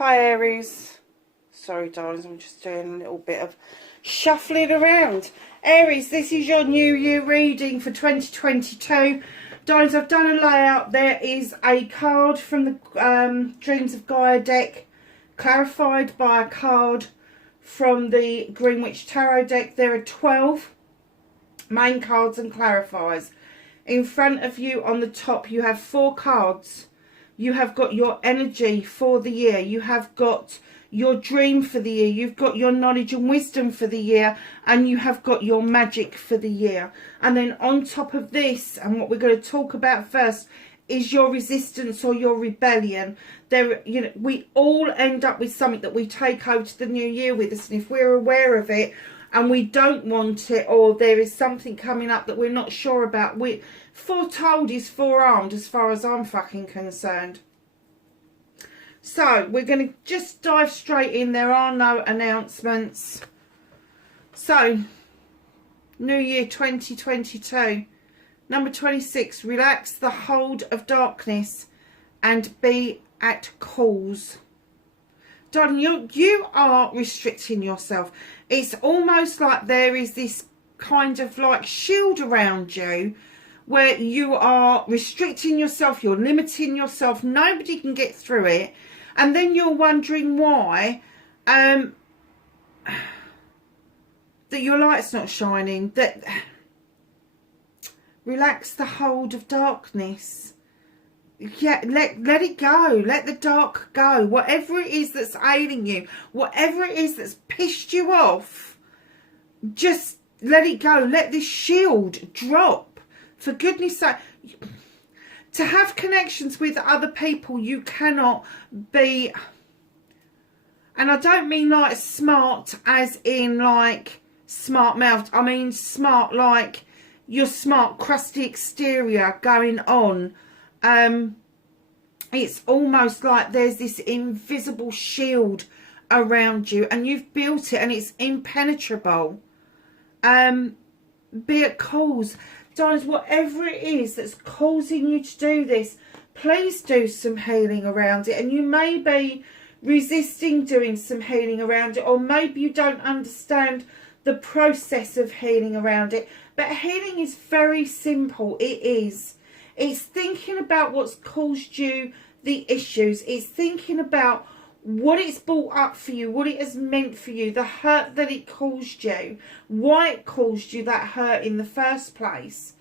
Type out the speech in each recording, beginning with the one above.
Hi Aries. Sorry darlings, I'm just doing a little bit of shuffling around. Aries, this is your New Year reading for 2022. Darlings, I've done a layout. There is a card from the Dreams of Gaia deck, clarified by a card from the Greenwich Tarot deck. There are 12 main cards and clarifiers. In front of you on the top you have 4 cards. You have got your energy for the year. You have got your dream for the year. You've got your knowledge and wisdom for the year. And you have got your magic for the year. And then on top of this, and what we're going to talk about first, is your resistance or your rebellion. There, you know, we all end up with something that we take over to the new year with us. And if we're aware of it, and we don't want it, or there is something coming up that we're not sure about, foretold is forearmed as far as I'm fucking concerned. So we're going to just dive straight in. There are no announcements. So New Year 2022, number 26, relax the hold of darkness and be at cause. Darling, you are restricting yourself. It's almost like there is this kind of like shield around you where you are restricting yourself, you're limiting yourself, nobody can get through it, and then you're wondering why that your light's not shining. That relax the hold of darkness. Yeah, let it go. Let the dark go. Whatever it is that's ailing you, whatever it is that's pissed you off, just let it go. Let this shield drop. For goodness sake, to have connections with other people, you cannot be, and I don't mean like smart as in like smart mouthed. I mean smart like your smart crusty exterior going on. It's almost like there's this invisible shield around you and you've built it and it's impenetrable. Be at cause. Darlings, whatever it is that's causing you to do this, please do some healing around it. And you may be resisting doing some healing around it, or maybe you don't understand the process of healing around it. But healing is very simple. It is. It's thinking about what's caused you the issues. It's thinking about what it's brought up for you, what it has meant for you, the hurt that it caused you, why it caused you that hurt in the first place.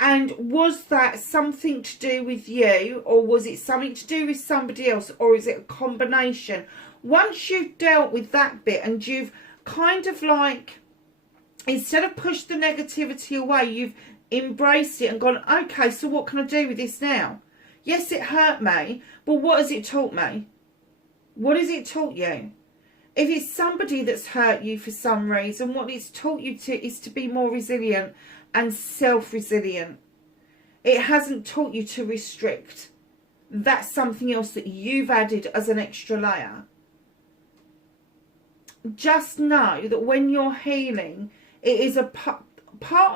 And was that something to do with you, or was it something to do with somebody else, or is it a combination? Once you've dealt with that bit and you've kind of like, instead of pushed the negativity away, you've embraced it and gone, okay, so what can I do with this now? Yes, it hurt me, but what has it taught me? What has it taught you? If it's somebody that's hurt you for some reason, what it's taught you to is to be more resilient and self-resilient. It hasn't taught you to restrict. That's something else that you've added as an extra layer. Just know that when you're healing, it is a part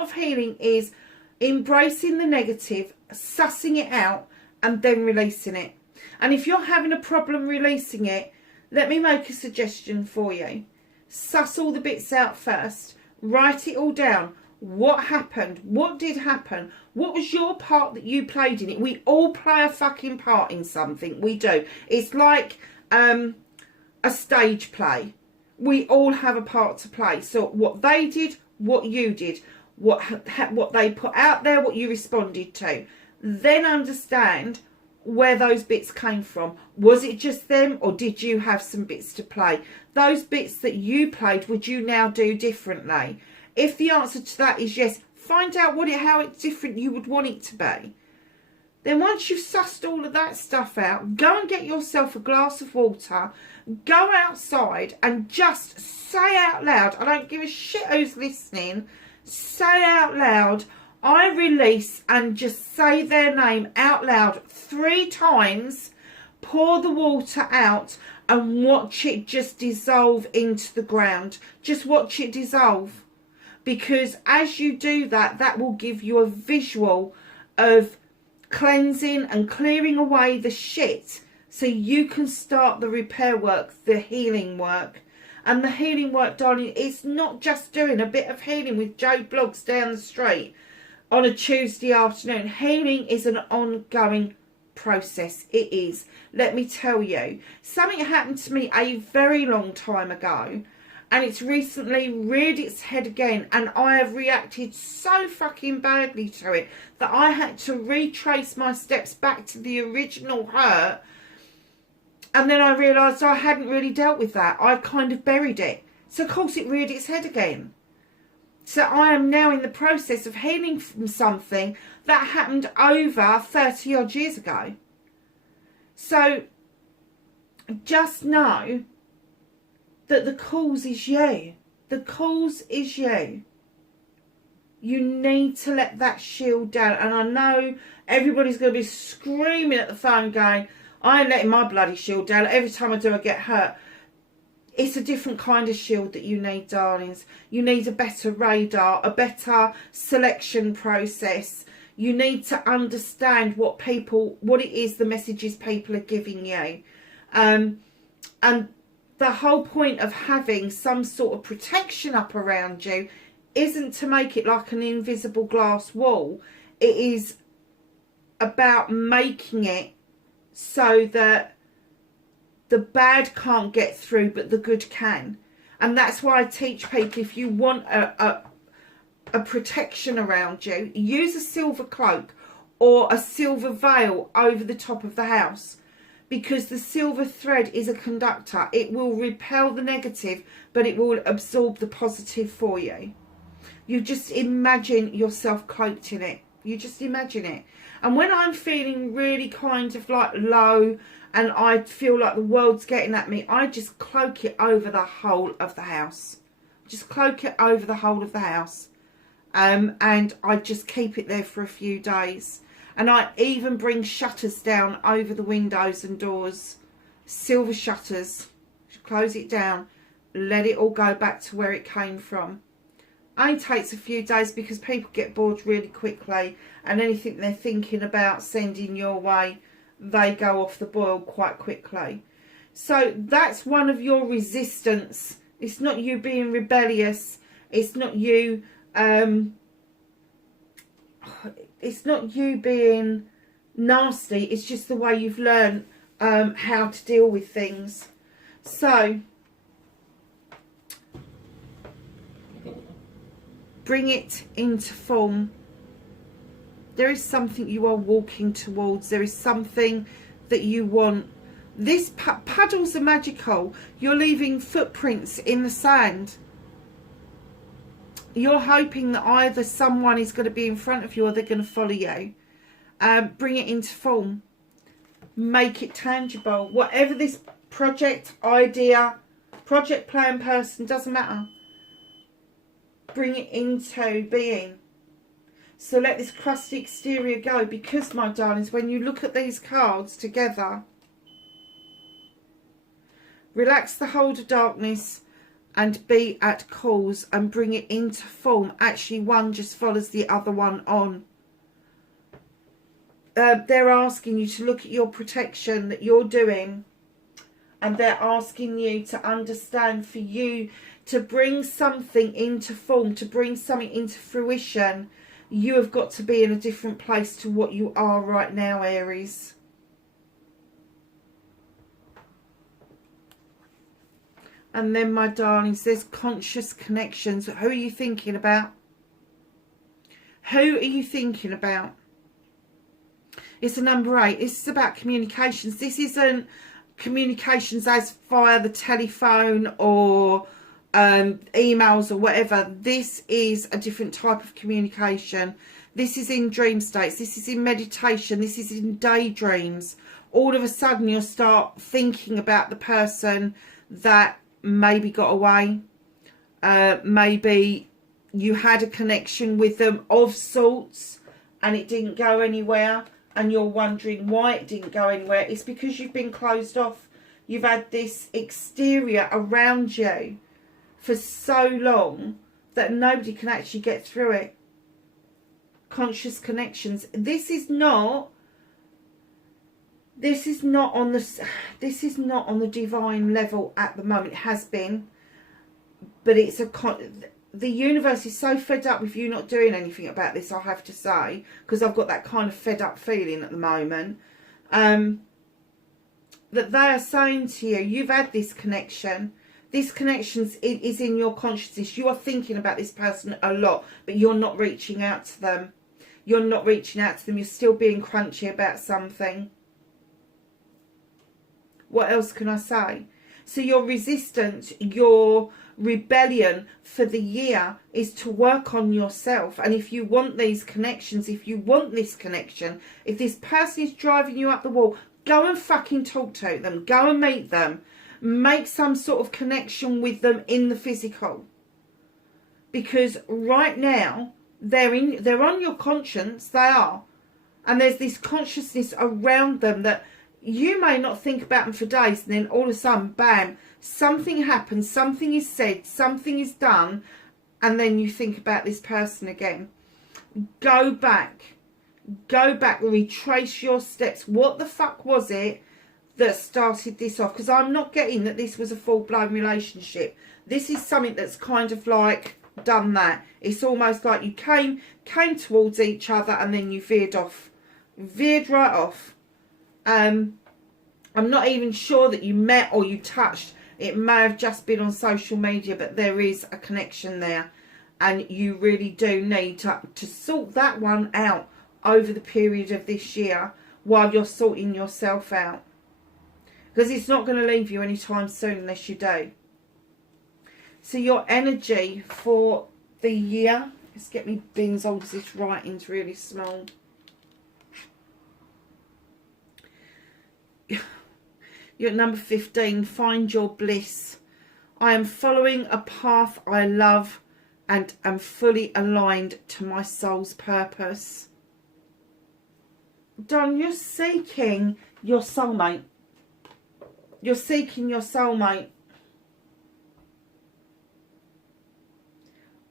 of healing is embracing the negative, sussing it out, and then releasing it. And if you're having a problem releasing it, let me make a suggestion for you. Suss all the bits out first. Write it all down. What happened? What did happen? What was your part that you played in it? We all play a fucking part in something. We do. It's like a stage play. We all have a part to play. So what they did, what you did, what they put out there, what you responded to. Then understand where those bits came from. Was it just them, or did you have some bits to play? Those bits that you played, would you now do differently? If the answer to that is yes, find out how it's different you would want it to be. Then once you've sussed all of that stuff out, go and get yourself a glass of water, go outside and just say out loud, I don't give a shit who's listening, say out loud, I release, and just say their name out loud 3 times, pour the water out and watch it just dissolve into the ground. Just watch it dissolve. Because as you do that, that will give you a visual of cleansing and clearing away the shit so you can start the repair work, the healing work. And the healing work, darling, it's not just doing a bit of healing with Joe Bloggs down the street on a Tuesday afternoon. Healing is an ongoing process. It is. Let me tell you, something happened to me a very long time ago, and it's recently reared its head again, and I have reacted so fucking badly to it that I had to retrace my steps back to the original hurt. And then I realised I hadn't really dealt with that. I kind of buried it. So, of course, it reared its head again. So I am now in the process of healing from something that happened over 30 odd years ago. So just know that the cause is you. The cause is you. You need to let that shield down. And I know everybody's going to be screaming at the phone going, I ain't letting my bloody shield down. Every time I do, I get hurt. It's a different kind of shield that you need, darlings. You need a better radar, a better selection process. You need to understand what it is, the messages people are giving you. And the whole point of having some sort of protection up around you isn't to make it like an invisible glass wall. It is about making it so that the bad can't get through, but the good can. And that's why I teach people, if you want a protection around you, use a silver cloak or a silver veil over the top of the house, because the silver thread is a conductor. It will repel the negative, but it will absorb the positive for you. You just imagine yourself cloaked in it. You just imagine it. And when I'm feeling really kind of like low and I feel like the world's getting at me, I just cloak it over the whole of the house. Just cloak it over the whole of the house. And I just keep it there for a few days. And I even bring shutters down over the windows and doors. Silver shutters. Close it down. Let it all go back to where it came from. Only takes a few days because people get bored really quickly, and anything they're thinking about sending your way, they go off the boil quite quickly. So that's one of your resistance. It's not you being rebellious. It's not you being nasty. It's just the way you've learned how to deal with things. So bring it into form. There is something you are walking towards. There is something that you want. This puddles are magical. You're leaving footprints in the sand. You're hoping that either someone is going to be in front of you or they're going to follow you. Bring it into form. Make it tangible. Whatever this project, idea, project, plan, person, doesn't matter. Bring it into being. So let this crusty exterior go, because, my darlings, when you look at these cards together, relax the hold of darkness and be at cause and bring it into form. Actually, one just follows the other one on. They're asking you to look at your protection that you're doing, and they're asking you to understand, for you to bring something into form, to bring something into fruition, you have got to be in a different place to what you are right now, Aries. And then, my darlings, there's conscious connections. Who are you thinking about? Who are you thinking about? It's a number 8. This is about communications. This isn't communications as via the telephone or emails or whatever. This is a different type of communication. This is in dream states. This is in meditation. This is in daydreams. All of a sudden you'll start thinking about the person that maybe got away. Maybe you had a connection with them of sorts and it didn't go anywhere, and you're wondering why it didn't go anywhere. It's because you've been closed off. You've had this exterior around you for so long that nobody can actually get through it. Conscious connections. This is not This is not on the divine level at the moment. It has been, but it's the universe is so fed up with you not doing anything about this, I have to say, because I've got that kind of fed up feeling at the moment, that they are saying to you, you've had this connection. This connection is in your consciousness. You are thinking about this person a lot, but you're not reaching out to them. You're not reaching out to them. You're still being crunchy about something. What else can I say? So your resistance, your rebellion for the year is to work on yourself. And if you want these connections, if you want this connection, if this person is driving you up the wall, go and fucking talk to them. Go and meet them. Make some sort of connection with them in the physical. Because right now, they're on your conscience. They are. And there's this consciousness around them that you may not think about them for days, and then all of a sudden, bam, something happens, something is said, something is done, and then you think about this person again. Go back, retrace your steps. What the fuck was it that started this off? Because I'm not getting that this was a full-blown relationship. This is something that's kind of like done that. It's almost like you came towards each other and then you veered right off. I'm not even sure that you met or you touched. It may have just been on social media, but there is a connection there. And you really do need to sort that one out over the period of this year while you're sorting yourself out. Because it's not going to leave you anytime soon unless you do. So your energy for the year, let's get me bins on because this writing's really small. You're at number 15, find your bliss. I am following a path I love and am fully aligned to my soul's purpose. Don, you're seeking your soulmate. You're seeking your soulmate.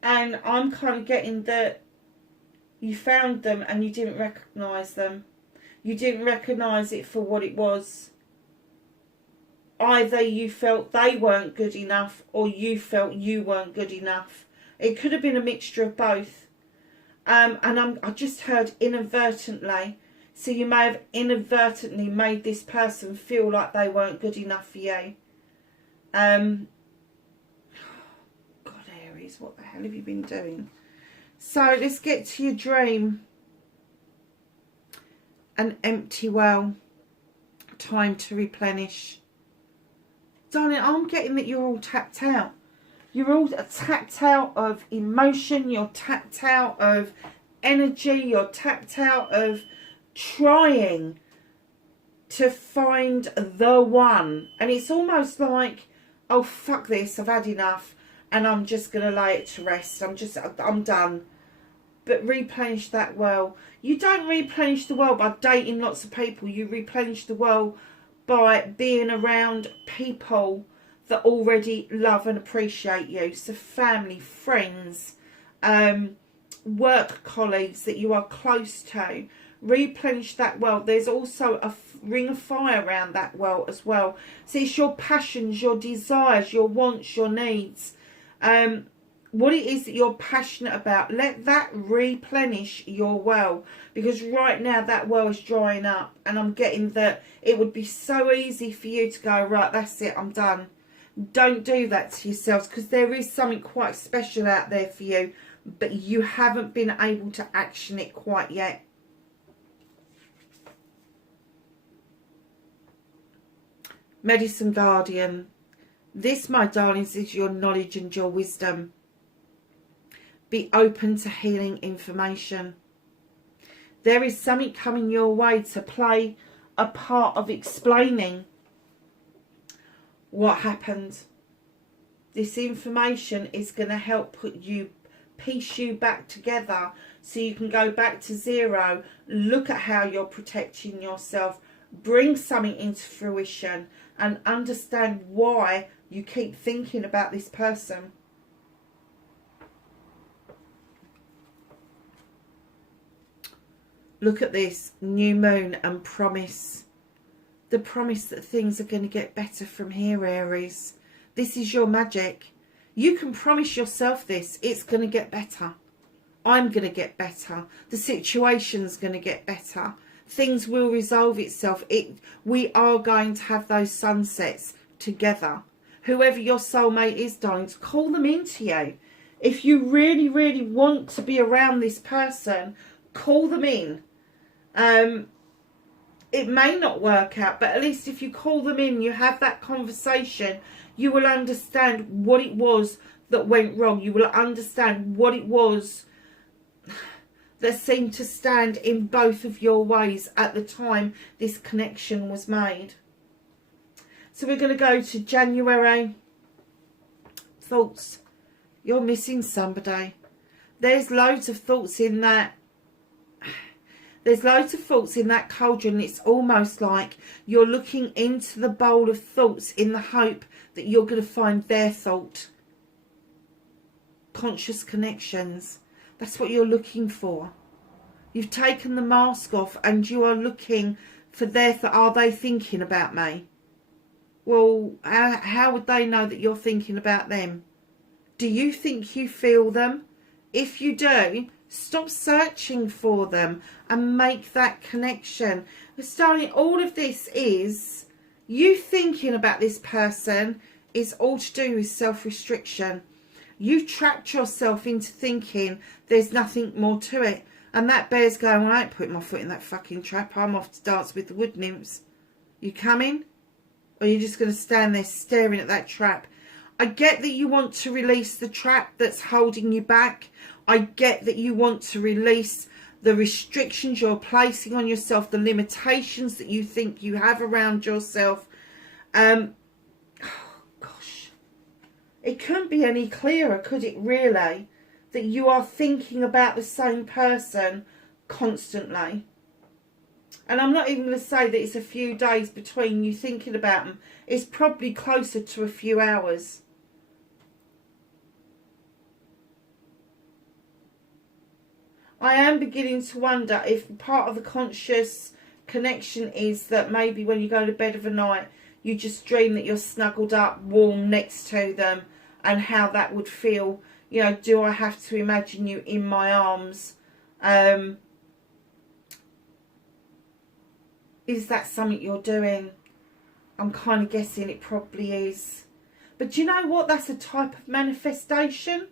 And I'm kind of getting that you found them and you didn't recognise them. You didn't recognise it for what it was. Either you felt they weren't good enough or you felt you weren't good enough. It could have been a mixture of both. And I just heard inadvertently. So you may have inadvertently made this person feel like they weren't good enough for you. God, Aries, what the hell have you been doing? So let's get to your dream. An empty well. Time to replenish. Darling, I'm getting that you're all tapped out. You're all tapped out of emotion. You're tapped out of energy. You're tapped out of trying to find the one. And it's almost like, oh, fuck this. I've had enough. And I'm just going to lay it to rest. I'm done. But replenish that well. You don't replenish the well by dating lots of people. You replenish the well by being around people that already love and appreciate you. So family, friends, work colleagues that you are close to. Replenish that well. There's also a ring of fire around that well as well. So it's your passions, your desires, your wants, your needs. What it is that you're passionate about, let that replenish your well, because right now that well is drying up, and I'm getting that it would be so easy for you to go, right, that's it, I'm done. Don't do that to yourselves, because there is something quite special out there for you, but you haven't been able to action it quite yet. Medicine Guardian, this, my darlings, is your knowledge and your wisdom. Be open to healing information. There is something coming your way to play a part of explaining what happened. This information is going to help piece you back together so you can go back to zero, look at how you're protecting yourself, bring something into fruition and understand why you keep thinking about this person. Look at this, new moon and promise. the promise that things are going to get better from here, Aries. This is your magic. You can promise yourself this. It's going to get better. I'm going to get better. The situation's going to get better. Things will resolve itself. We are going to have those sunsets together. Whoever your soulmate is, darling, call them into you. If you really, really want to be around this person, call them in. It may not work out, but at least if you call them in, you have that conversation, you will understand what it was that went wrong. You will understand what it was that seemed to stand in both of your ways at the time this connection was made. So we're going to go to January. Thoughts. You're missing somebody. There's loads of thoughts in that. There's loads of thoughts in that cauldron. It's almost like you're looking into the bowl of thoughts in the hope that you're going to find their thought. Conscious connections. That's what you're looking for. You've taken the mask off and you are looking for their thought. Are they thinking about me? Well, how would they know that you're thinking about them? Do you think you feel them? If you do, stop searching for them and make that connection. Starting, all of this is you thinking about this person is all to do with self-restriction. You've trapped yourself into thinking there's nothing more to it. And that bear's going, well, I ain't putting my foot in that fucking trap. I'm off to dance with the wood nymphs. You coming? Or are you just going to stand there staring at that trap? I get that you want to release the trap that's holding you back. I get that you want to release the restrictions you're placing on yourself, the limitations that you think you have around yourself. Oh, gosh. It couldn't be any clearer, could it really? That you are thinking about the same person constantly. And I'm not even going to say that it's a few days between you thinking about them. It's probably closer to a few hours. I am beginning to wonder if part of the conscious connection is that maybe when you go to bed of a night, you just dream that you're snuggled up, warm next to them, and how that would feel. You know, do I have to imagine you in my arms? Is that something you're doing? I'm kind of guessing it probably is. But do you know what? That's a type of manifestation.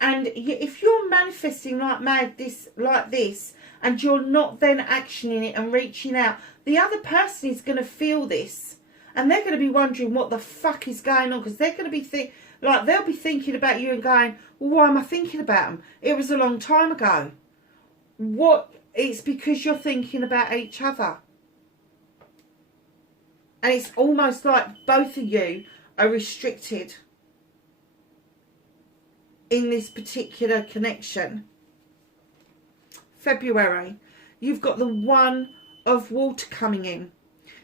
And if you're manifesting like mad, like this, and you're not then actioning it and reaching out, the other person is going to feel this. And they're going to be wondering what the fuck is going on. Because they're going to be they'll be thinking about you and going, well, why am I thinking about them? It was a long time ago. What? It's because you're thinking about each other. And it's almost like both of you are restricted in this particular connection. February, you've got the One of Water coming in.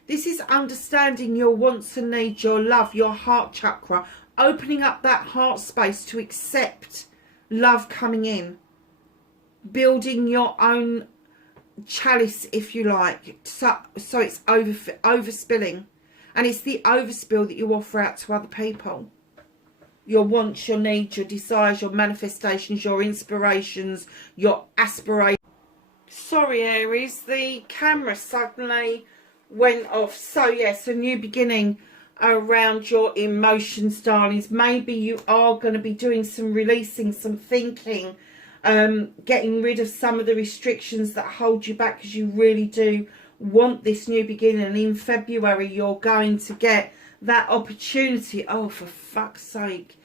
This is understanding your wants and needs, your love, your heart chakra, opening up that heart space to accept love coming in, building your own chalice, if you like, so it's overspilling. And it's the overspill that you offer out to other people. Your wants, your needs, your desires, your manifestations, your inspirations, your aspirations. Sorry, Aries, the camera suddenly went off. So yes, a new beginning around your emotions, darlings. Maybe you are going to be doing some releasing, some thinking, getting rid of some of the restrictions that hold you back, because you really do want this new beginning. And in February, you're going to get that opportunity. Oh, for fuck's sake.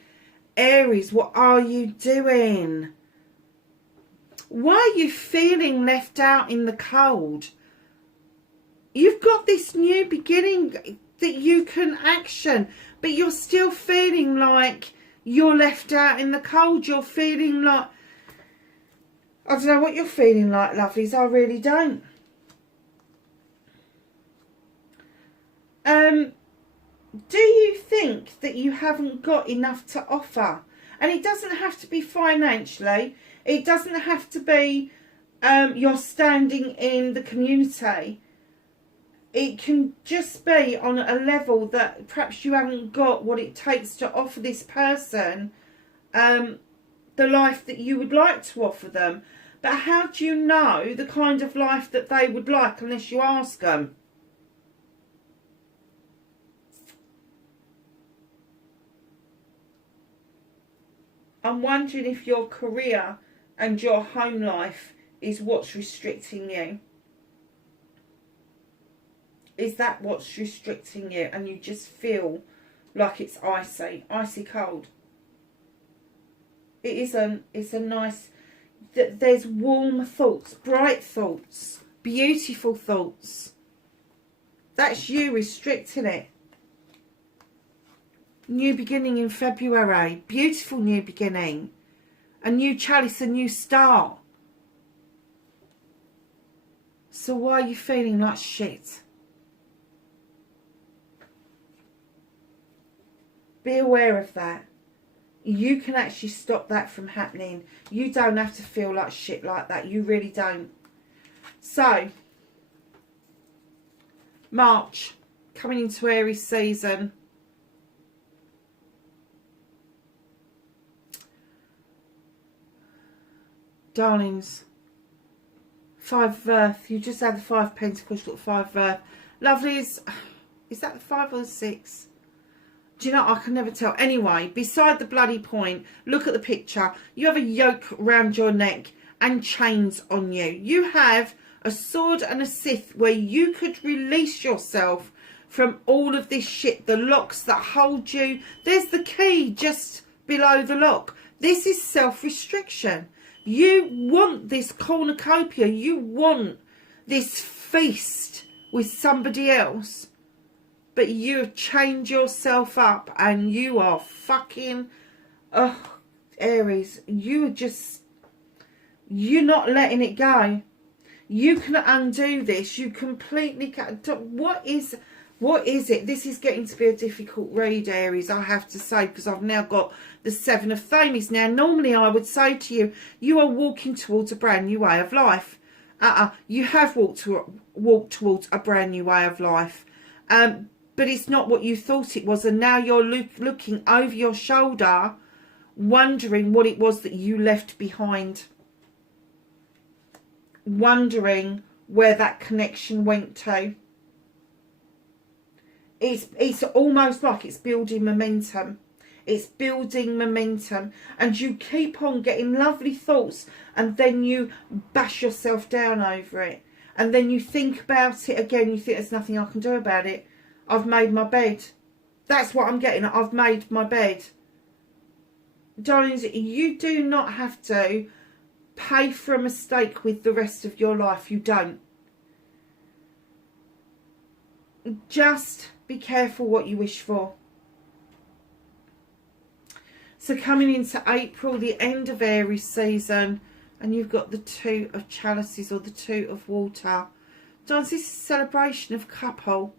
Aries, what are you doing? Why are you feeling left out in the cold? You've got this new beginning that you can action, but you're still feeling like you're left out in the cold. You're feeling like, I don't know what you're feeling like, lovelies. I really don't. Do you think that you haven't got enough to offer? And it doesn't have to be financially. It doesn't have to be you're standing in the community. it can just be on a level that perhaps you haven't got what it takes to offer this person the life that you would like to offer them. But how do you know the kind of life that they would like unless you ask them? I'm wondering if your career and your home life is what's restricting you. Is that what's restricting you? And you just feel like it's icy cold. It isn't. It's a nice... There's warm thoughts, bright thoughts, beautiful thoughts. That's you restricting it. New beginning in February. Beautiful new beginning. A new chalice, a new start. So why are you feeling like shit? Be aware of that. You can actually stop that from happening. You don't have to feel like shit like that. You really don't. So, March, coming into Aries season. Darlings, 5 of Earth. You just had the 5 of Pentacles, you've got 5 of Earth. Lovelies, is that the 5 or the 6? Do you know, I can never tell. Anyway, beside the bloody point, look at the picture. You have a yoke round your neck and chains on you. You have a sword and a scythe where you could release yourself from all of this shit. The locks that hold you. There's the key just below the lock. This is self-restriction. You want this cornucopia. You want this feast with somebody else. But you have chained yourself up and you are fucking... Aries, you are just... You're not letting it go. You can undo this. You completely can. What is it? This is getting to be a difficult read, Aries, I have to say, because I've now got the 7 of Thames. Now, normally I would say to you, you are walking towards a brand new way of life. You have walked towards a brand new way of life. But it's not what you thought it was. And now you're looking over your shoulder, wondering what it was that you left behind. Wondering where that connection went to. It's almost like it's building momentum. It's building momentum. And you keep on getting lovely thoughts. And then you bash yourself down over it. And then you think about it again. You think there's nothing I can do about it. I've made my bed. That's what I'm getting at. I've made my bed. Darlings, you do not have to pay for a mistake with the rest of your life. You don't. Just be careful what you wish for. So coming into April, the end of Aries season, and you've got the 2 of chalices or the 2 of water. Darlings, this is a celebration of couple.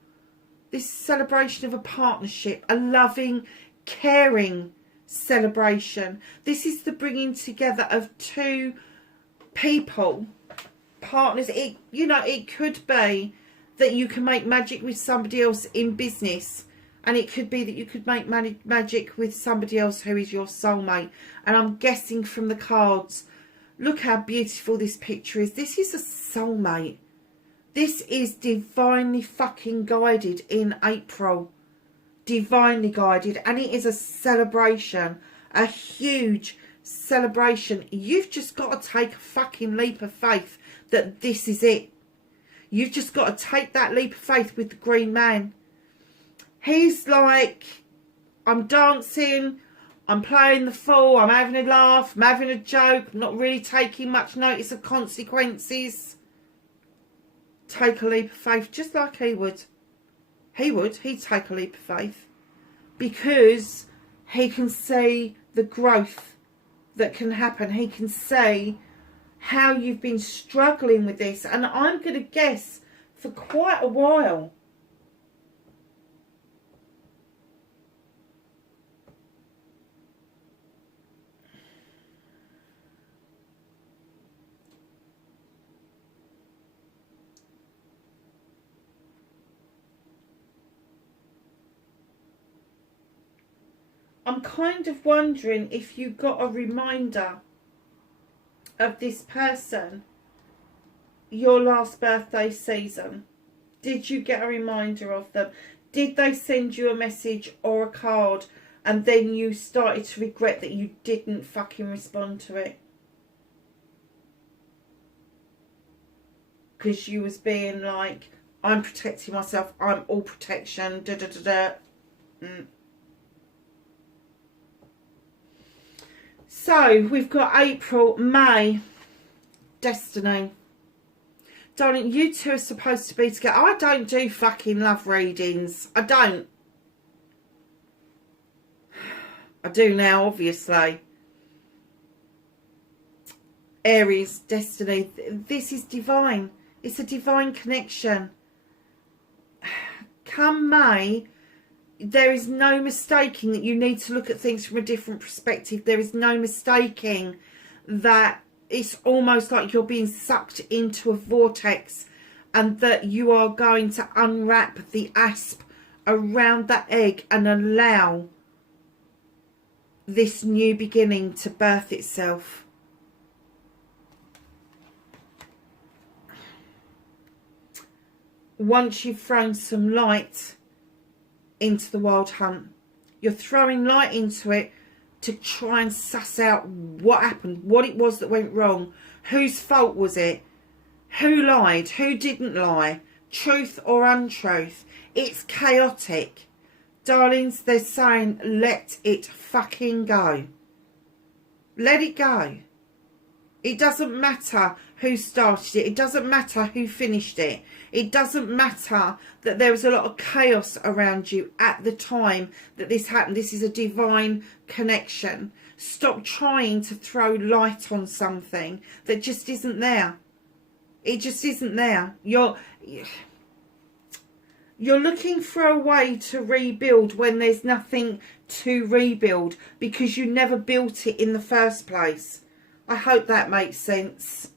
This celebration of a partnership, a loving, caring celebration. This is the bringing together of 2 people, partners. It could be that you can make magic with somebody else in business, and it could be that you could make magic with somebody else who is your soulmate. And I'm guessing from the cards, look how beautiful this picture is. This is a soulmate. This is divinely fucking guided in April. Divinely guided. And it is a celebration. A huge celebration. You've just got to take a fucking leap of faith that this is it. You've just got to take that leap of faith with the green man. He's like, I'm dancing, I'm playing the fool, I'm having a laugh, I'm having a joke, I'm not really taking much notice of consequences. Take a leap of faith, just like he would. He'd take a leap of faith. Because he can see the growth that can happen. He can see how you've been struggling with this. And I'm going to guess for quite a while. I'm kind of wondering if you got a reminder of this person your last birthday season. Did you get a reminder of them? Did they send you a message or a card and then you started to regret that you didn't fucking respond to it? Because you was being like, I'm protecting myself, I'm all protection, da da da da. So, we've got April, May, Destiny. Darling, you two are supposed to be together. I don't do fucking love readings. I don't. I do now, obviously. Aries, Destiny. This is divine. It's a divine connection. Come May, there is no mistaking that you need to look at things from a different perspective. There is no mistaking that it's almost like you're being sucked into a vortex and that you are going to unwrap the asp around that egg and allow this new beginning to birth itself. Once you've thrown some light into the wild hunt, you're throwing light into it to try and suss out what happened, what it was that went wrong, whose fault was it, who lied, who didn't lie, truth or untruth. It's chaotic. Darlings, they're saying let it fucking go. Let it go. It doesn't matter who started it. It doesn't matter who finished it. It doesn't matter that there was a lot of chaos around you at the time that this happened. This is a divine connection. Stop trying to throw light on something that just isn't there. It just isn't there. You're looking for a way to rebuild when there's nothing to rebuild because you never built it in the first place. I hope that makes sense.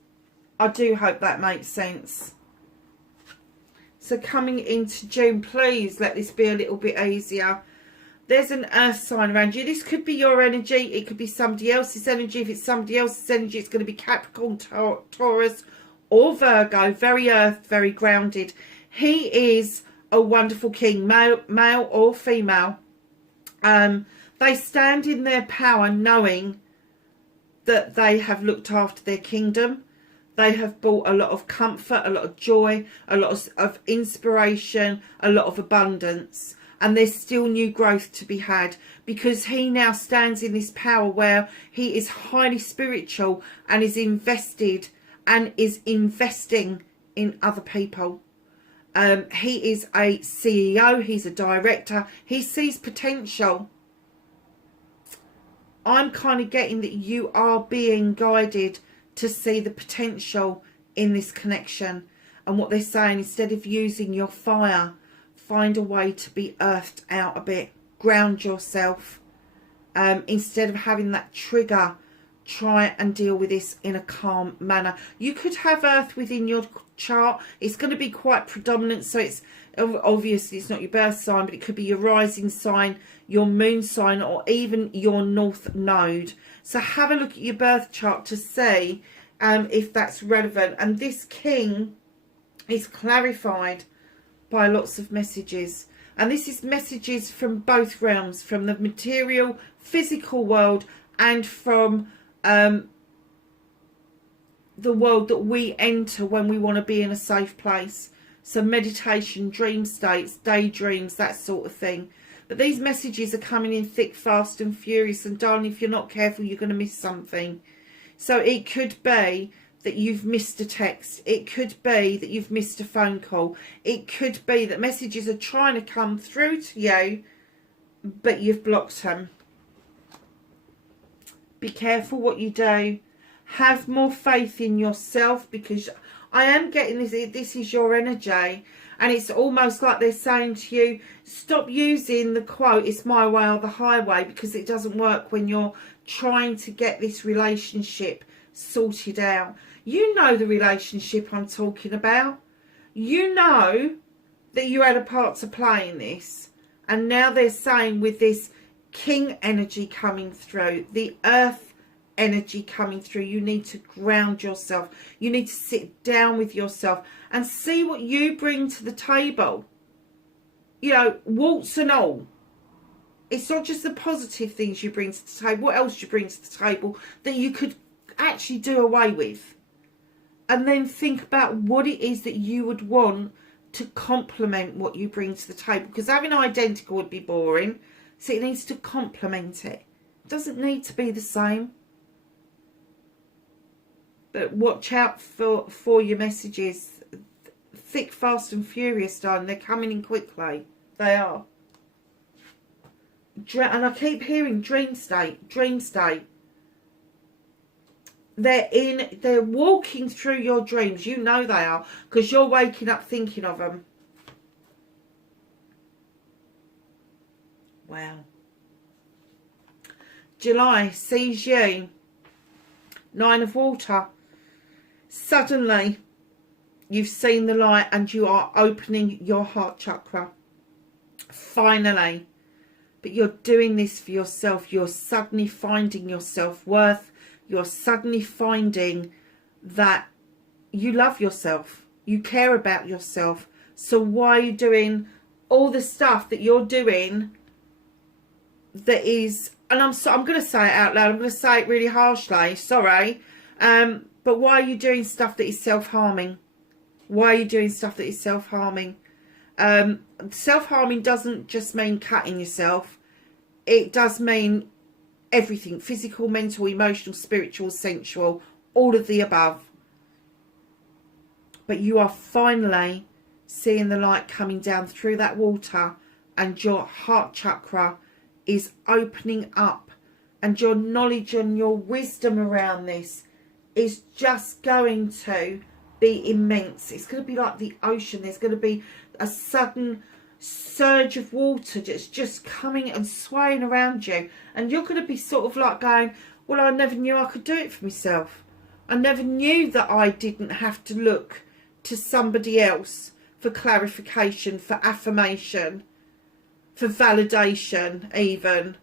I do hope that makes sense. So coming into June, please let this be a little bit easier. There's an earth sign around you. This could be your energy. It could be somebody else's energy. If it's somebody else's energy, it's going to be Capricorn, Taurus or Virgo. Very earth, very grounded. He is a wonderful king, male or female. They stand in their power knowing that they have looked after their kingdom. They have brought a lot of comfort, a lot of joy, a lot of inspiration, a lot of abundance. And there's still new growth to be had because he now stands in this power where he is highly spiritual and is invested and is investing in other people. He is a CEO, he's a director, he sees potential. I'm kind of getting that you are being guided to see the potential in this connection. And what they're saying, instead of using your fire, find a way to be earthed out a bit. Ground yourself. Instead of having that trigger, try and deal with this in a calm manner. You could have earth within your chart. It's going to be quite predominant. So it's obviously it's not your birth sign, but it could be your rising sign, your moon sign, or even your north node. So have a look at your birth chart to see if that's relevant. And this king is clarified by lots of messages. And this is messages from both realms, from the material, physical world, and from the world that we enter when we want to be in a safe place. So meditation, dream states, daydreams, that sort of thing. But these messages are coming in thick, fast and furious. And darling, if you're not careful, you're going to miss something. So it could be that you've missed a text. It could be that you've missed a phone call. It could be that messages are trying to come through to you, but you've blocked them. Be careful what you do. Have more faith in yourself, because I am getting this is your energy. And it's almost like they're saying to you, stop using the quote, it's my way or the highway, because it doesn't work when you're trying to get this relationship sorted out. You know the relationship I'm talking about. You know that you had a part to play in this. And now they're saying with this King energy coming through, the earth energy coming through. You need to ground yourself. You need to sit down with yourself and see what you bring to the table. You know, warts and all. It's not just the positive things you bring to the table. What else you bring to the table that you could actually do away with? And then think about what it is that you would want to complement what you bring to the table. Because having identical would be boring. So it needs to complement it. It doesn't need to be the same. But watch out for your messages. Thick, fast and furious, darling. They're coming in quickly. They are. And I keep hearing dream state. Dream state. They're walking through your dreams. You know they are. Because you're waking up thinking of them. Wow. July sees you. 9 of water. Suddenly, you've seen the light and you are opening your heart chakra. Finally. But you're doing this for yourself. You're suddenly finding your self-worth. You're suddenly finding that you love yourself. You care about yourself. So why are you doing all the stuff that you're doing that is... And I'm going to say it out loud. I'm going to say it really harshly. Sorry. But why are you doing stuff that is self-harming? Why are you doing stuff that is self-harming? Self-harming doesn't just mean cutting yourself. It does mean everything. Physical, mental, emotional, spiritual, sensual. All of the above. But you are finally seeing the light coming down through that water. And your heart chakra is opening up. And your knowledge and your wisdom around this is just going to be immense. It's going to be like the ocean. There's going to be a sudden surge of water that's just coming and swaying around you, and you're going to be sort of like going, well, I never knew I could do it for myself. I never knew that I didn't have to look to somebody else for clarification, for affirmation, for validation even.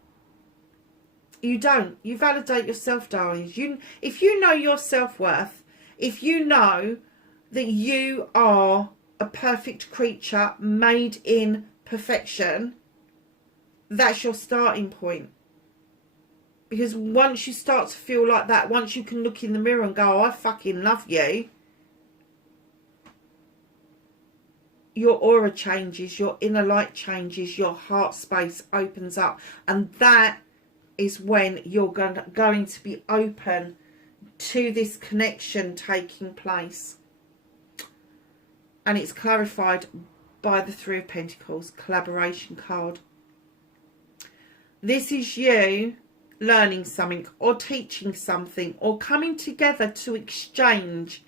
You don't. You validate yourself, darlings. If you know your self-worth, if you know that you are a perfect creature made in perfection, that's your starting point. Because once you start to feel like that, once you can look in the mirror and go, oh, I fucking love you, your aura changes, your inner light changes, your heart space opens up. And that is when you're going to be open to this connection taking place. And it's clarified by the Three of Pentacles, collaboration card. This is you learning something or teaching something or coming together to exchange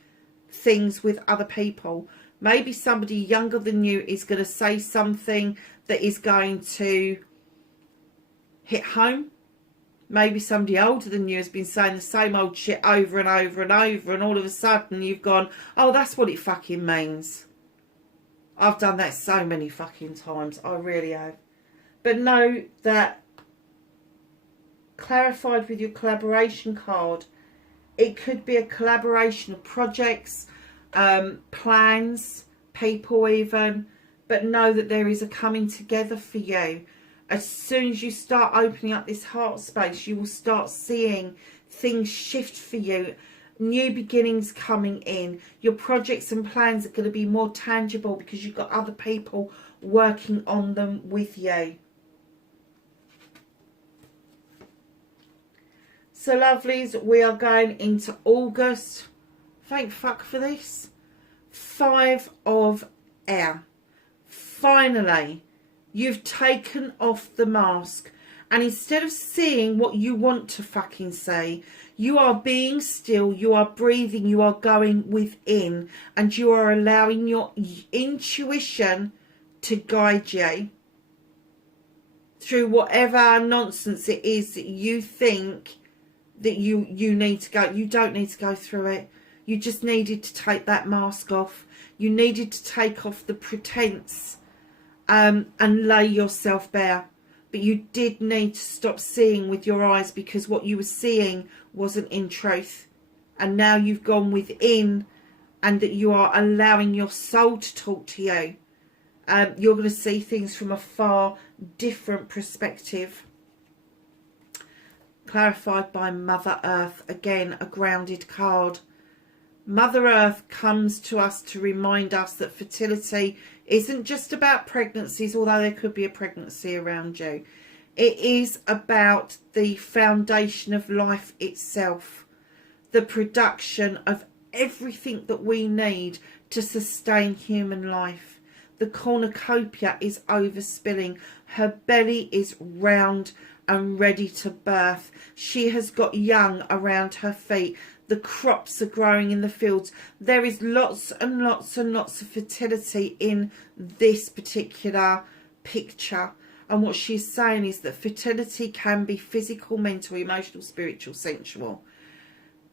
things with other people. Maybe somebody younger than you is going to say something that is going to hit home. Maybe somebody older than you has been saying the same old shit over and over and over, and all of a sudden you've gone, oh, that's what it fucking means. I've done that so many fucking times. I really have. But know that clarified with your collaboration card, it could be a collaboration of projects, plans, people even. But know that there is a coming together for you. As soon as you start opening up this heart space, you will start seeing things shift for you. New beginnings coming in. Your projects and plans are going to be more tangible because you've got other people working on them with you. So lovelies, we are going into August. Thank fuck for this. 5 of Air. Finally, you've taken off the mask. And instead of seeing what you want to fucking say, you are being still, you are breathing, you are going within, and you are allowing your intuition to guide you through whatever nonsense it is that you think that you need to go. You don't need to go through it. You just needed to take that mask off. You needed to take off the pretense and lay yourself bare. but you did need to stop seeing with your eyes, because what you were seeing wasn't in truth. And now you've gone within, and that you are allowing your soul to talk to you. You're going to see things from a far different perspective. Clarified by Mother Earth. Again, a grounded card. Mother Earth comes to us to remind us that fertility isn't just about pregnancies, although there could be a pregnancy around you. It is about the foundation of life itself. The production of everything that we need to sustain human life. The cornucopia is overspilling. Her belly is round and ready to birth. She has got young around her feet. The crops are growing in the fields. There is lots and lots and lots of fertility in this particular picture. And what she's saying is that fertility can be physical, mental, emotional, spiritual, sensual.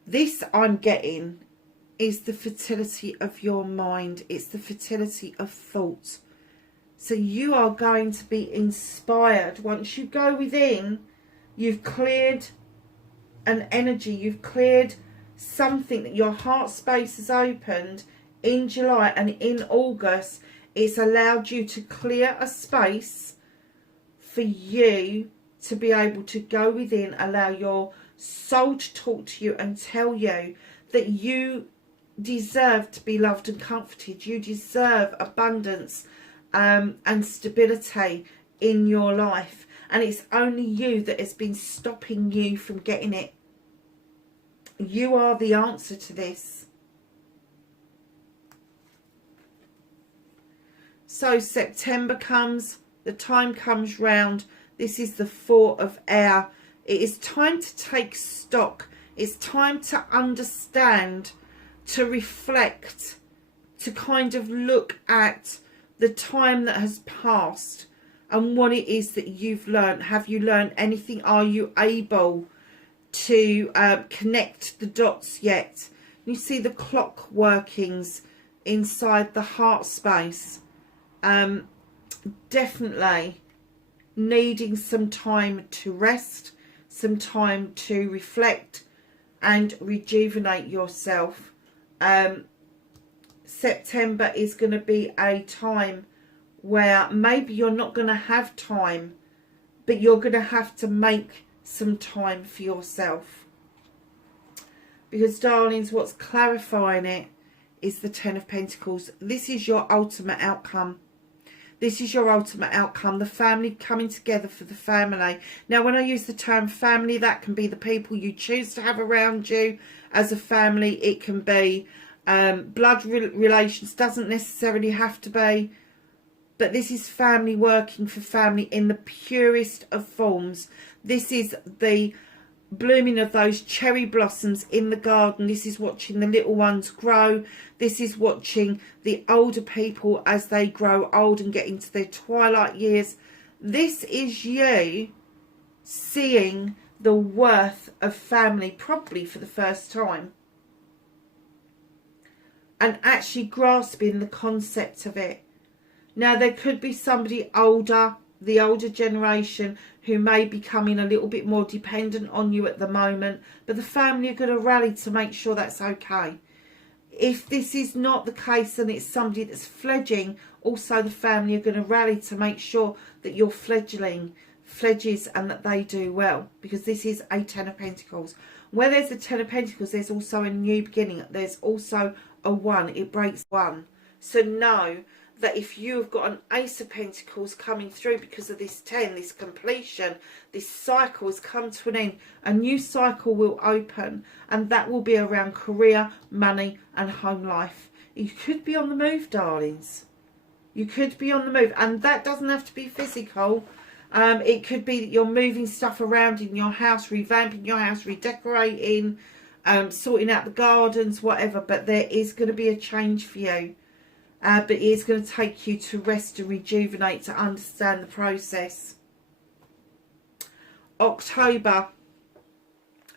This I'm getting is the fertility of your mind. It's the fertility of thought. So you are going to be inspired. Once you go within, you've cleared an energy. You've cleared something, that your heart space has opened in July, and in August it's allowed you to clear a space for you to be able to go within, allow your soul to talk to you and tell you that you deserve to be loved and comforted. You deserve abundance and stability in your life, and it's only you that has been stopping you from getting it. You are the answer to this. So September comes, the time comes round. This is the Four of Air. It is time to take stock. It's time to understand, to reflect, to kind of look at the time that has passed and what it is that you've learned. Have you learned anything? Are you able to connect the dots yet? You see the clock workings inside the heart space. Definitely needing some time to rest, some time to reflect and rejuvenate yourself. September is going to be a time where maybe you're not going to have time, but you're going to have to make some time for yourself. Because, darlings, what's clarifying it is the Ten of Pentacles. This is your ultimate outcome. This is your ultimate outcome. The family coming together for the family. Now, when I use the term family, that can be the people you choose to have around you as a family. It can be blood relations. Doesn't necessarily have to be. But this is family working for family in the purest of forms. This is the blooming of those cherry blossoms in the garden. This is watching the little ones grow. This is watching the older people as they grow old and get into their twilight years. This is you seeing the worth of family, probably for the first time, and actually grasping the concept of it. Now, there could be somebody older, the older generation, who may be becoming a little bit more dependent on you at the moment, but the family are going to rally to make sure that's okay. If this is not the case and it's somebody that's fledging, also the family are going to rally to make sure that your fledges and that they do well, because this is a Ten of Pentacles. Where there's a Ten of Pentacles, there's also a new beginning. There's also a one. It breaks one. So know that if you have got an Ace of Pentacles coming through because of this 10, this completion, this cycle has come to an end. A new cycle will open, and that will be around career, money and home life. You could be on the move, darlings. You could be on the move, and that doesn't have to be physical. It could be that you're moving stuff around in your house, revamping your house, redecorating, sorting out the gardens, whatever. But there is going to be a change for you. But it is going to take you to rest, to rejuvenate, to understand the process. October,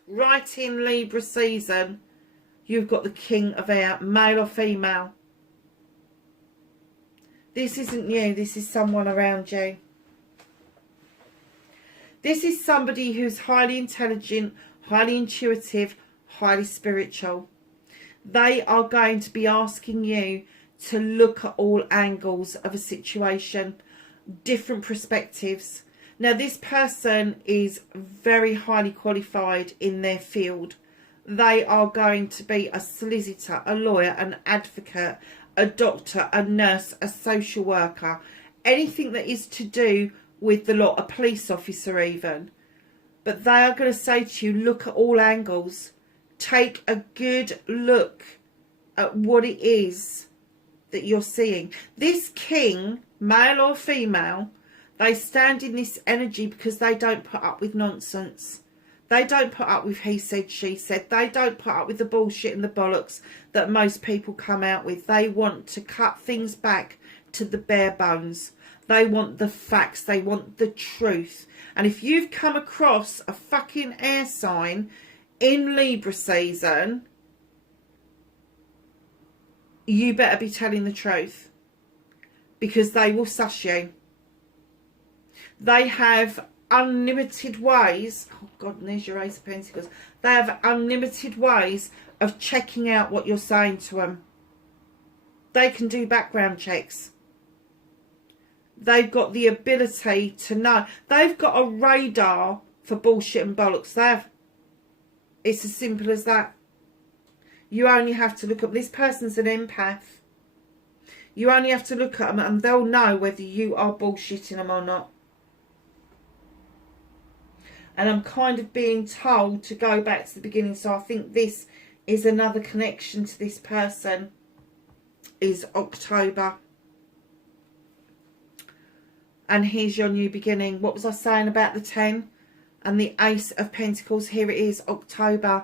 right in Libra season, you've got the King of Air, male or female. This isn't you, this is someone around you. This is somebody who's highly intelligent, highly intuitive, highly spiritual. They are going to be asking you to look at all angles of a situation, different perspectives. Now, this person is very highly qualified in their field. They are going to be a solicitor, a lawyer, an advocate, a doctor, a nurse, a social worker, anything that is to do with the law, a police officer even. But they are going to say to you, look at all angles. Take a good look at what it is that you're seeing. This king, male or female, they stand in this energy because they don't put up with nonsense. They don't put up with he said, she said. They don't put up with the bullshit and the bollocks that most people come out with. They want to cut things back to the bare bones. They want the facts. They want the truth. And if you've come across a fucking air sign in Libra season, you better be telling the truth, because they will suss you. They have unlimited ways. Oh God, and there's your Ace of Pentacles. They have unlimited ways of checking out what you're saying to them. They can do background checks. They've got the ability to know. They've got a radar for bullshit and bollocks. They have. It's as simple as that. You only have to look up. This person's an empath. You only have to look at them and they'll know whether you are bullshitting them or not. And I'm kind of being told to go back to the beginning. So I think this is another connection to this person. Is October. And here's your new beginning. What was I saying about the 10? And the Ace of Pentacles. Here it is, October.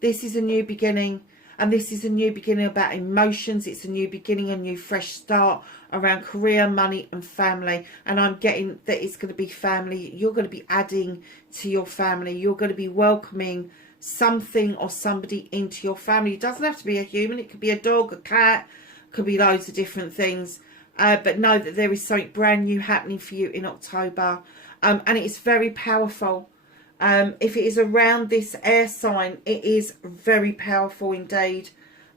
This is a new beginning. And this is a new beginning about emotions. It's a new beginning, a new fresh start around career, money and family. And I'm getting that it's going to be family. You're going to be adding to your family. You're going to be welcoming something or somebody into your family. It doesn't have to be a human. It could be a dog, a cat. Could be loads of different things. But know that there is something brand new happening for you in October. And it's very powerful. If it is around this air sign, it is very powerful indeed.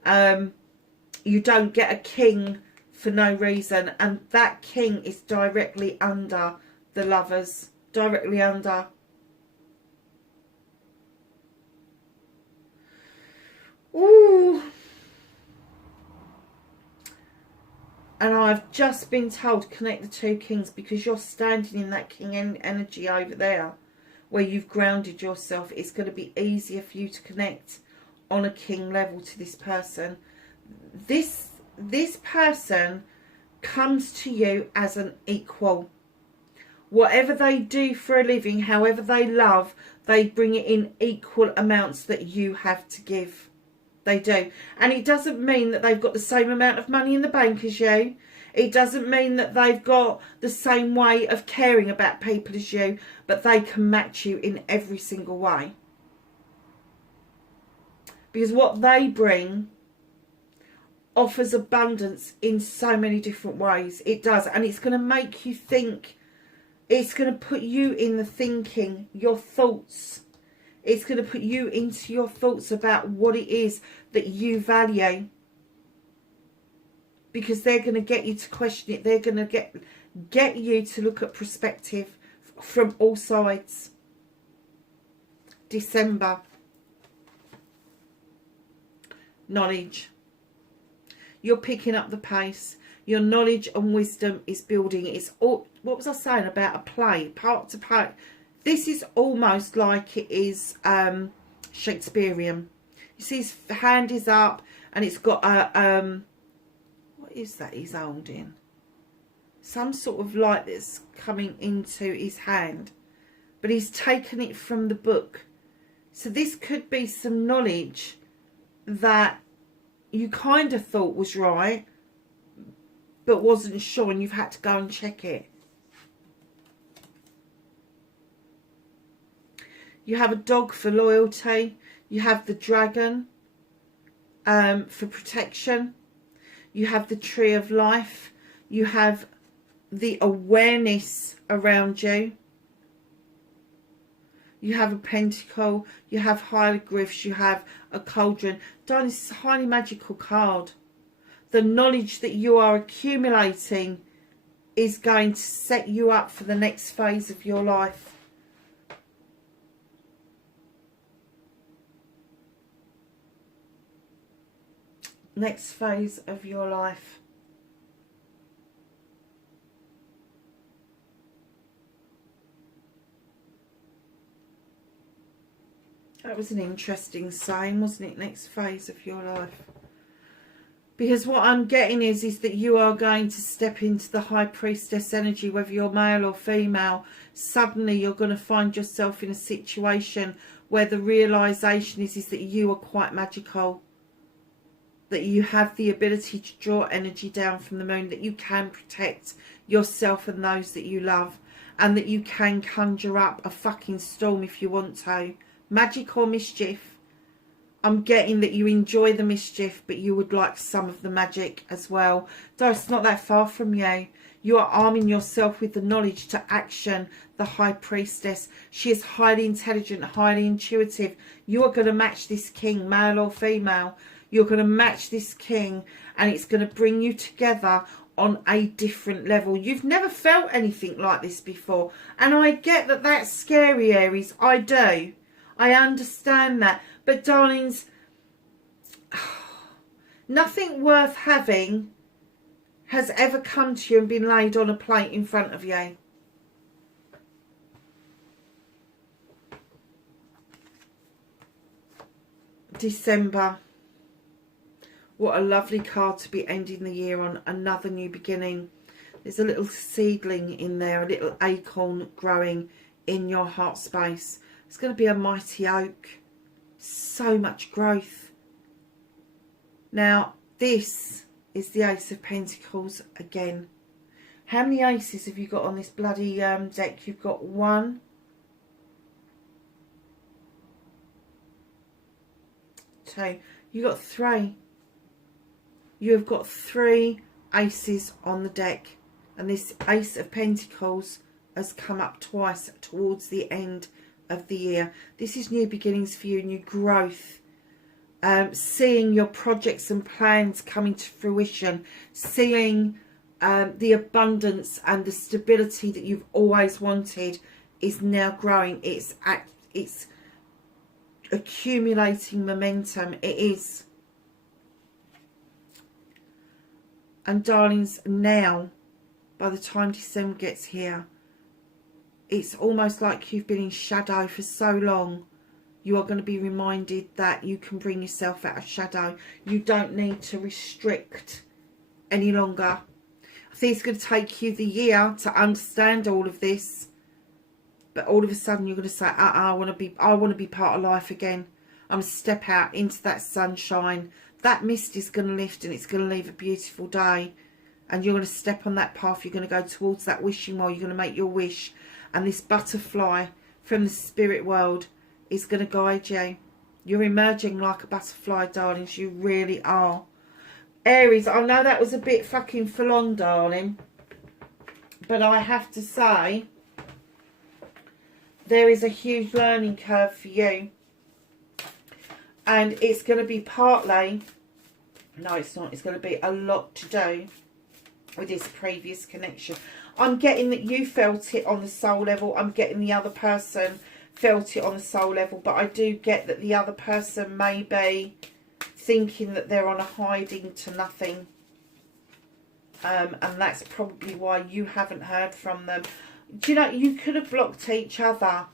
You don't get a king for no reason. And that king is directly under the Lovers. Directly under. Ooh. And I've just been told to connect the two kings because you're standing in that king energy over there where you've grounded yourself. It's going to be easier for you to connect on a king level to this person. This person comes to you as an equal. Whatever they do for a living, however they love, they bring it in equal amounts that you have to give. They do. And it doesn't mean that they've got the same amount of money in the bank as you. It doesn't mean that they've got the same way of caring about people as you. But they can match you in every single way. Because what they bring offers abundance in so many different ways. It does. And it's going to make you think. It's going to put you in the thinking, your thoughts. It's going to put you into your thoughts about what it is that you value. Because they're going to get you to question it. They're going to get you to look at perspective from all sides. December. Knowledge. You're picking up the pace. Your knowledge and wisdom is building. It's all, what was I saying about a play? Part to part. This is almost like it is Shakespearean. You see his hand is up and it's got a, what is that he's holding? Some sort of light that's coming into his hand. But he's taken it from the book. So this could be some knowledge that you kind of thought was right, but wasn't sure, and you've had to go and check it. You have a dog for loyalty. You have the dragon for protection. You have the tree of life. You have the awareness around you. You have a pentacle, you have hieroglyphs, you have a cauldron. Darling, this is a highly magical card. The knowledge that you are accumulating is going to set you up for the next phase of your life. Next phase of your life. That was an interesting saying, wasn't it? Next phase of your life. Because what I'm getting is that you are going to step into the High Priestess energy, whether you're male or female. Suddenly you're going to find yourself in a situation where the realisation is that you are quite magical. That you have the ability to draw energy down from the moon. That you can protect yourself and those that you love. And that you can conjure up a fucking storm if you want to. Magic or mischief. I'm getting that you enjoy the mischief, but you would like some of the magic as well. Though it's not that far from you. You are arming yourself with the knowledge to action the High Priestess. She is highly intelligent, highly intuitive. You are going to match this king, male or female. You're going to match this king, and it's going to bring you together on a different level. You've never felt anything like this before. And I get that that's scary, Aries. I do. I understand that. But darlings, nothing worth having has ever come to you and been laid on a plate in front of you. December. What a lovely card to be ending the year on. Another new beginning. There's a little seedling in there, a little acorn growing in your heart space. It's going to be a mighty oak. So much growth. Now, this is the Ace of Pentacles again. How many aces have you got on this bloody deck? You've got 1, 2. You've got 3. You have got 3 aces on the deck. And this Ace of Pentacles has come up twice towards the end of the year. This is new beginnings for you, new growth. Seeing your projects and plans coming to fruition. Seeing the abundance and the stability that you've always wanted is now growing. It's accumulating momentum. It is. And darlings, now, by the time December gets here, it's almost like you've been in shadow for so long. You are going to be reminded that you can bring yourself out of shadow. You don't need to restrict any longer. I think it's going to take you the year to understand all of this. But all of a sudden you're going to say, I want to be part of life again. I'm going to step out into that sunshine. That mist is going to lift and it's going to leave a beautiful day. And you're going to step on that path. You're going to go towards that wishing well. You're going to make your wish. And this butterfly from the spirit world is going to guide you. You're emerging like a butterfly, darlings. You really are. Aries, I know that was a bit fucking full on, darling. But I have to say, there is a huge learning curve for you. And it's going to be partly, no it's not, it's going to be a lot to do with this previous connection. I'm getting that you felt it on the soul level. I'm getting the other person felt it on the soul level. But I do get that the other person may be thinking that they're on a hiding to nothing. And that's probably why you haven't heard from them. Do you know, you could have blocked each other.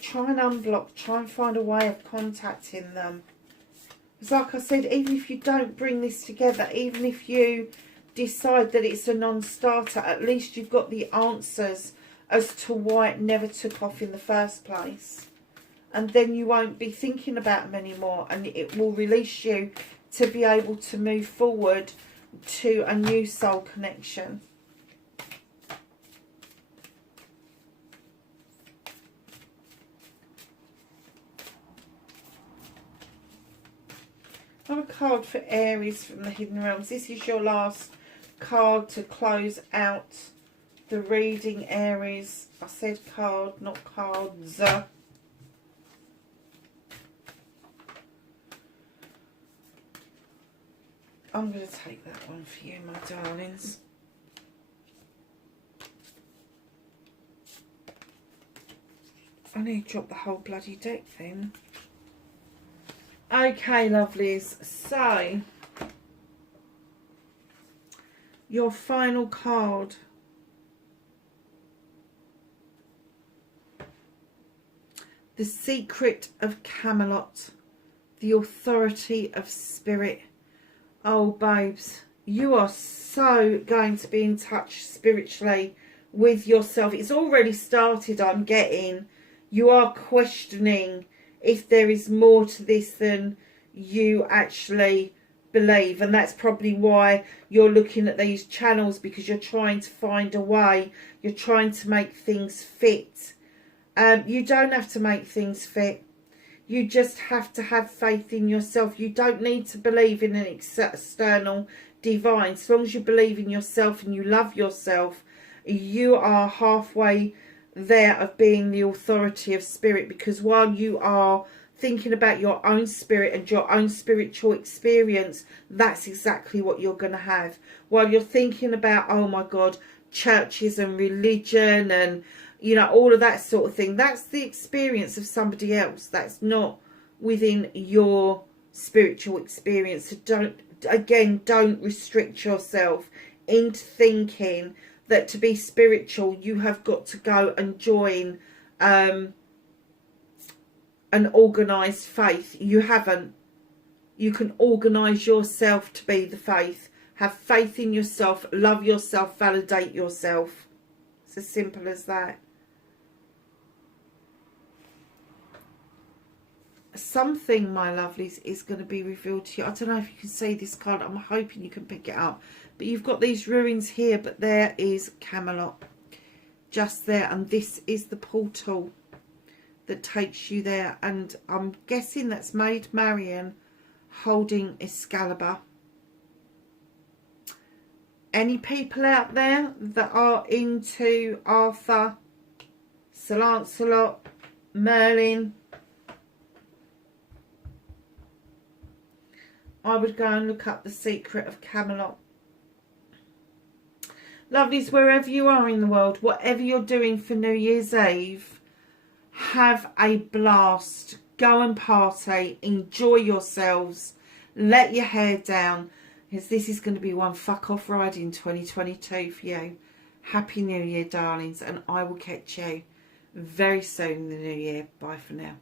Try and unblock. Try and find a way of contacting them. It's like I said, even if you don't bring this together, even if you decide that it's a non-starter, at least you've got the answers as to why it never took off in the first place. And then you won't be thinking about them anymore, and it will release you to be able to move forward to a new soul connection. I have a card for Aries from the Hidden Realms. This is your last card to close out the reading, Aries. I said card, not cards. I'm going to take that one for you, my darlings. I need to drop the whole bloody deck then. Okay, lovelies. So, your final card. The Secret of Camelot. The Authority of Spirit. Oh, babes, you are so going to be in touch spiritually with yourself. It's already started, I'm getting. You are questioning if there is more to this than you actually believe. And that's probably why you're looking at these channels, because you're trying to find a way. You're trying to make things fit. You don't have to make things fit. You just have to have faith in yourself. You don't need to believe in an external divine. As long as you believe in yourself and you love yourself, you are halfway there of being the authority of spirit. Because while you are thinking about your own spirit and your own spiritual experience, that's exactly what you're going to have. While you're thinking about, oh my God, churches and religion and, you know, all of that sort of thing, that's the experience of somebody else. That's not within your spiritual experience. So don't restrict yourself into thinking that to be spiritual you have got to go and join an organised faith. You haven't. You can organise yourself to be the faith. Have faith in yourself, love yourself, validate yourself. It's as simple as that. Something, my lovelies, is going to be revealed to you. I don't know if you can see this card. I'm hoping you can pick it up. But you've got these ruins here, but there is Camelot. Just there. And this is the portal that takes you there. And I'm guessing that's Maid Marian holding Excalibur. Any people out there that are into Arthur, Sir Lancelot, Merlin, I would go and look up The Secret of Camelot. Lovelies, wherever you are in the world, whatever you're doing for New Year's Eve, have a blast. Go and party. Enjoy yourselves. Let your hair down, because this is going to be one fuck off ride in 2022 for you. Happy New Year, darlings, and I will catch you very soon in the new year. Bye for now.